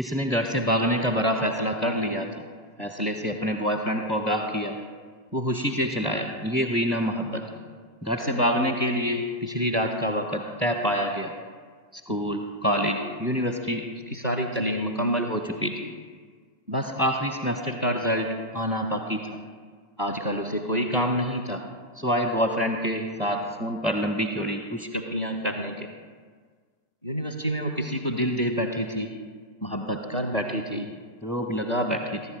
اس نے گھر سے بھاگنے کا بڑا فیصلہ کر لیا تھا۔ فیصلے سے اپنے بوائے فرینڈ کو آگاہ کیا۔ وہ خوشی سے چلایا۔ یہ ہوئی نا محبت۔ گھر سے بھاگنے کے لیے پچھلی رات کا وقت طے پایا گیا۔ اسکول، کالج، یونیورسٹی کی ساری تعلیم مکمل ہو چکی تھی۔ بس آخری سیمسٹر کا رزلٹ آنا باقی تھا۔ آج کل اسے کوئی کام نہیں تھا سوائے بوائے فرینڈ کے ساتھ فون پر لمبی چوڑی خوشخبریاں کرنے کے۔ یونیورسٹی میں وہ کسی کو دل دے بیٹھی تھی، محبت کر بیٹھی تھی، روگ لگا بیٹھی تھی۔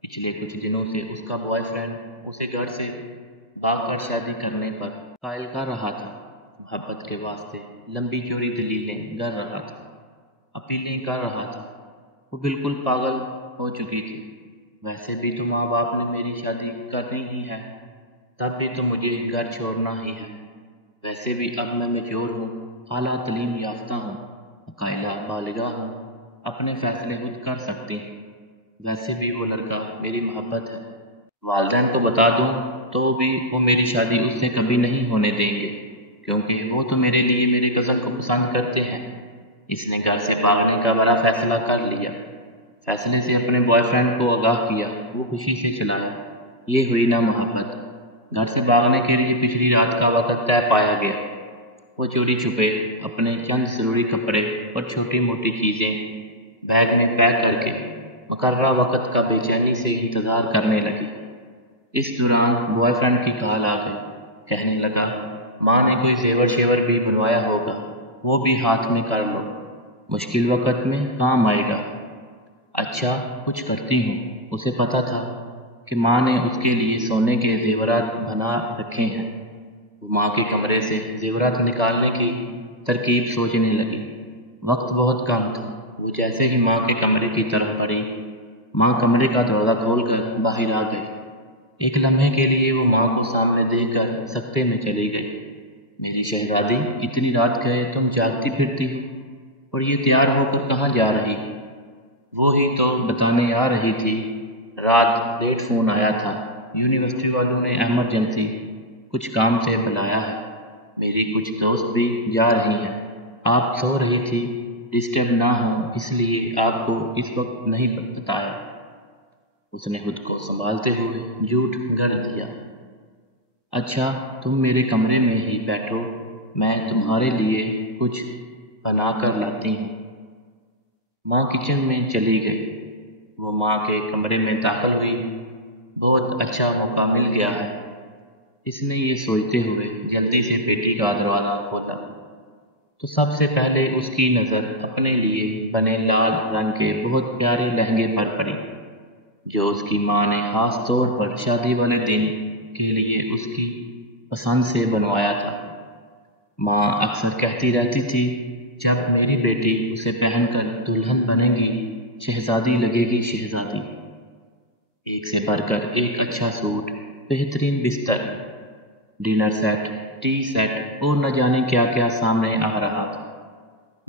پچھلے کچھ دنوں سے اس کا بوائے فرینڈ اسے گھر سے بھاگ کر شادی کرنے پر قائل کر رہا تھا۔ محبت کے واسطے لمبی چوڑی دلیلیں گڑھ رہا تھا، اپیلیں کر رہا تھا۔ وہ بالکل پاگل ہو چکی تھی۔ ویسے بھی تو ماں باپ نے میری شادی کرنی ہی ہے، تب بھی تو مجھے گھر چھوڑنا ہی ہے۔ ویسے بھی اب میں میچور ہوں، اعلیٰ تعلیم یافتہ ہوں، عقائلہ بالغہ ہوں، اپنے فیصلے خود کر سکتی ہوں۔ ویسے بھی وہ لڑکا میری محبت ہے۔ والدین کو بتا دوں تو بھی وہ میری شادی اس سے کبھی نہیں ہونے دیں گے، کیونکہ وہ تو میرے لیے میرے کزن کو پسند کرتے ہیں۔ اس نے گھر سے بھاگنے کا بڑا فیصلہ کر لیا۔ فیصلے سے اپنے بوائے فرینڈ کو آگاہ کیا۔ وہ خوشی سے چلایا۔ یہ ہوئی نا محبت۔ گھر سے بھاگنے کے لیے پچھلی رات کا وقت طے پایا گیا۔ وہ چوری چھپے اپنے چند ضروری کپڑے اور چھوٹی موٹی چیزیں بیگ میں پیک کر کے مقررہ وقت کا بے چینی سے انتظار کرنے لگی۔ اس دوران بوائے فرینڈ کی کال آ گئی۔ کہنے لگا، ماں نے کوئی زیور شیور بھی بنوایا ہوگا، وہ بھی ہاتھ میں کر لو، مشکل وقت میں کام آئے گا۔ اچھا، کچھ کرتی ہوں۔ اسے پتا تھا کہ ماں نے اس کے لیے سونے کے زیورات بنا رکھے ہیں۔ وہ ماں کے کمرے سے زیورات نکالنے کی ترکیب سوچنے لگی۔ وقت بہت کم تھا۔ وہ جیسے ہی ماں کے کمرے کی طرف بڑھی، ماں کمرے کا دروازہ کھول کر باہر آ گئی۔ ایک لمحے کے لیے وہ ماں کو سامنے دیکھ کر سکتے میں چلی گئی۔ میری شہزادی، اتنی رات گئے تم جاگتی پھرتی ہو، اور یہ تیار ہو کر کہاں جا رہی؟ وہی تو بتانے آ رہی تھی، رات لیٹ فون آیا تھا، یونیورسٹی والوں نے ایمرجنسی کچھ کام سے بلایا ہے، میری کچھ دوست بھی جا رہی ہیں، آپ سو رہی تھی، ڈسٹرب نہ ہوں اس لیے آپ کو اس وقت نہیں بتایا۔ اس نے خود کو سنبھالتے ہوئے جھوٹ گڑھ دیا۔ اچھا، تم میرے کمرے میں ہی بیٹھو، میں تمہارے لیے کچھ بنا کر لاتی ہوں۔ ماں کچن میں چلی گئی۔ وہ ماں کے کمرے میں داخل ہوئی۔ بہت اچھا موقع مل گیا ہے، اس نے یہ سوچتے ہوئے جلدی سے پیٹی کا دروازہ کھولا تو سب سے پہلے اس کی نظر اپنے لیے بنے لال رنگ کے بہت پیارے لہنگے پر پڑی، جو اس کی ماں نے خاص طور پر شادی والے دن کے لیے اس کی پسند سے بنوایا تھا۔ ماں اکثر کہتی رہتی تھی، جب میری بیٹی اسے پہن کر دلہن بنے گی، شہزادی لگے گی شہزادی۔ ایک سے بڑھ کر ایک اچھا سوٹ، بہترین بستر، ڈنر سیٹ، ٹی سیٹ اور نہ جانے کیا کیا سامنے آ رہا تھا۔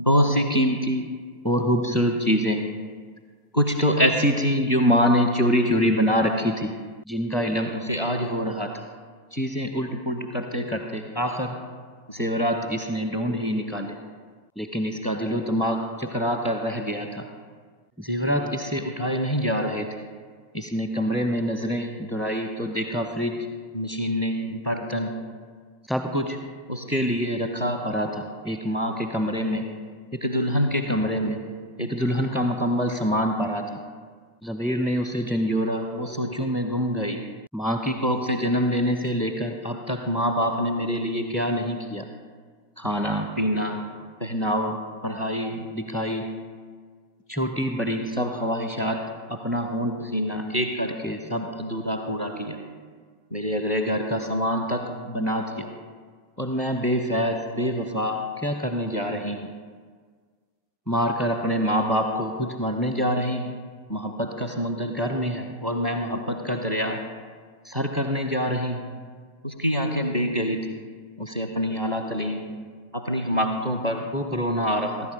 بہت سی قیمتی اور خوبصورت چیزیں، کچھ تو ایسی تھی جو ماں نے چوری چوری بنا رکھی تھی، جن کا علم اسے آج ہو رہا تھا۔ چیزیں الٹ پلٹ کرتے کرتے آخر زیورات اس نے ڈھونڈ ہی نکالے، لیکن اس کا دل و دماغ چکرا کر رہ گیا تھا۔ زیورات اس سے اٹھائے نہیں جا رہے تھے۔ اس نے کمرے میں نظریں دوڑائی تو دیکھا فریج، مشینیں، برتن، سب کچھ اس کے لیے رکھا بھرا تھا۔ ایک ماں کے کمرے میں، ایک دلہن کے کمرے میں، ایک دلہن کا مکمل سامان پڑا تھا۔ ضمیر نے اسے جھنجھوڑا۔ وہ سوچوں میں گم گئی۔ ماں کی کوکھ سے جنم لینے سے لے کر اب تک ماں باپ نے میرے لیے کیا نہیں کیا؟ کھانا پینا، پہناؤ، پڑھائی لکھائی، چھوٹی بڑی سب خواہشات اپنا خون پسینہ ایک کر کے سب ادھورا پورا کیا۔ میرے اگلے گھر کا سامان تک بنا دیا، اور میں بے فیض بے وفا کیا کرنے جا رہی ہوں؟ مار کر اپنے ماں باپ کو خود مرنے جا رہی ہوں۔ محبت کا سمندر گھر میں ہے اور میں محبت کا دریا سر کرنے جا رہی ہوں۔ اس کی آنکھیں بھیگ گئی تھیں۔ اسے اپنی اعلیٰ تعلیم، اپنی حماقتوں پر خوب رونا آ رہا تھا۔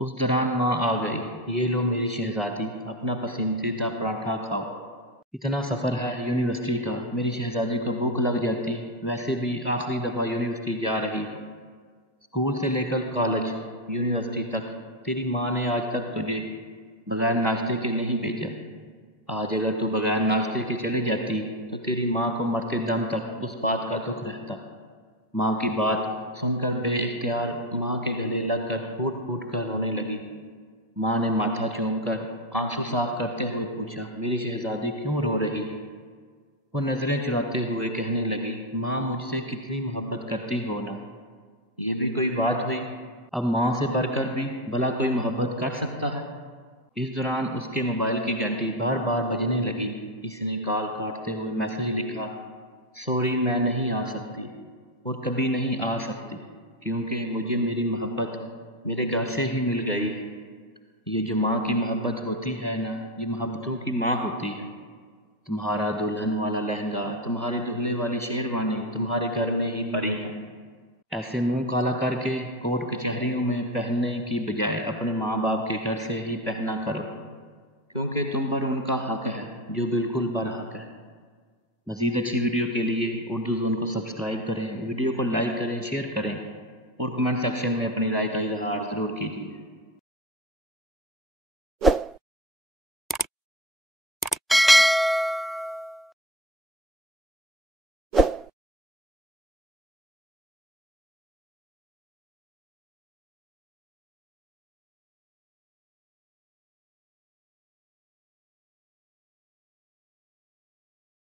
اس دوران ماں آ گئی۔ یہ لو میری شہزادی، اپنا پسندیدہ پراٹھا کھاؤ۔ اتنا سفر ہے یونیورسٹی کا، میری شہزادی کو بھوک لگ جاتی، ویسے بھی آخری دفعہ یونیورسٹی جا رہی ہے۔ اسکول سے لے کر کالج، یونیورسٹی تک تیری ماں نے آج تک تجھے بغیر ناشتے کے نہیں بھیجا۔ آج اگر تو بغیر ناشتے کے چلی جاتی تو تیری ماں کو مرتے دم تک اس بات کا دکھ رہتا۔ ماں کی بات سن کر بے اختیار ماں کے گلے لگ کر پھوٹ پھوٹ کر رونے لگی۔ ماں نے ماتھا چوم کر آنسو صاف کرتے ہوئے پوچھا، میری شہزادی کیوں رو رہی ہے؟ وہ نظریں چراتے ہوئے کہنے لگی، ماں مجھ سے کتنی محبت کرتی ہو نا۔ یہ بھی کوئی بات ہوئی؟ اب ماں سے بڑھ کر بھی بھلا کوئی محبت کر سکتا ہے؟ اس دوران اس کے موبائل کی گھنٹی بار بار بجنے لگی۔ اس نے کال کاٹتے ہوئے میسج لکھا، سوری میں نہیں آ سکتی اور کبھی نہیں آ سکتی کیونکہ مجھے میری محبت میرے گھر سے ہی مل گئی۔ یہ جو ماں کی محبت ہوتی ہے نا، یہ محبتوں کی ماں ہوتی ہے۔ تمہارا دلہن والا لہنگا، تمہاری دلہے والی شیروانی تمہارے گھر میں ہی پڑی ہے۔ ایسے منہ کالا کر کے کورٹ کچہریوں میں پہننے کی بجائے اپنے ماں باپ کے گھر سے ہی پہنا کرو، کیونکہ تم پر ان کا حق ہے جو بالکل برحق ہے۔ مزید اچھی ویڈیو کے لیے اردو زون کو سبسکرائب کریں، ویڈیو کو لائک کریں، شیئر کریں اور کمنٹ سیکشن میں اپنی رائے کا اظہار ضرور کیجیے۔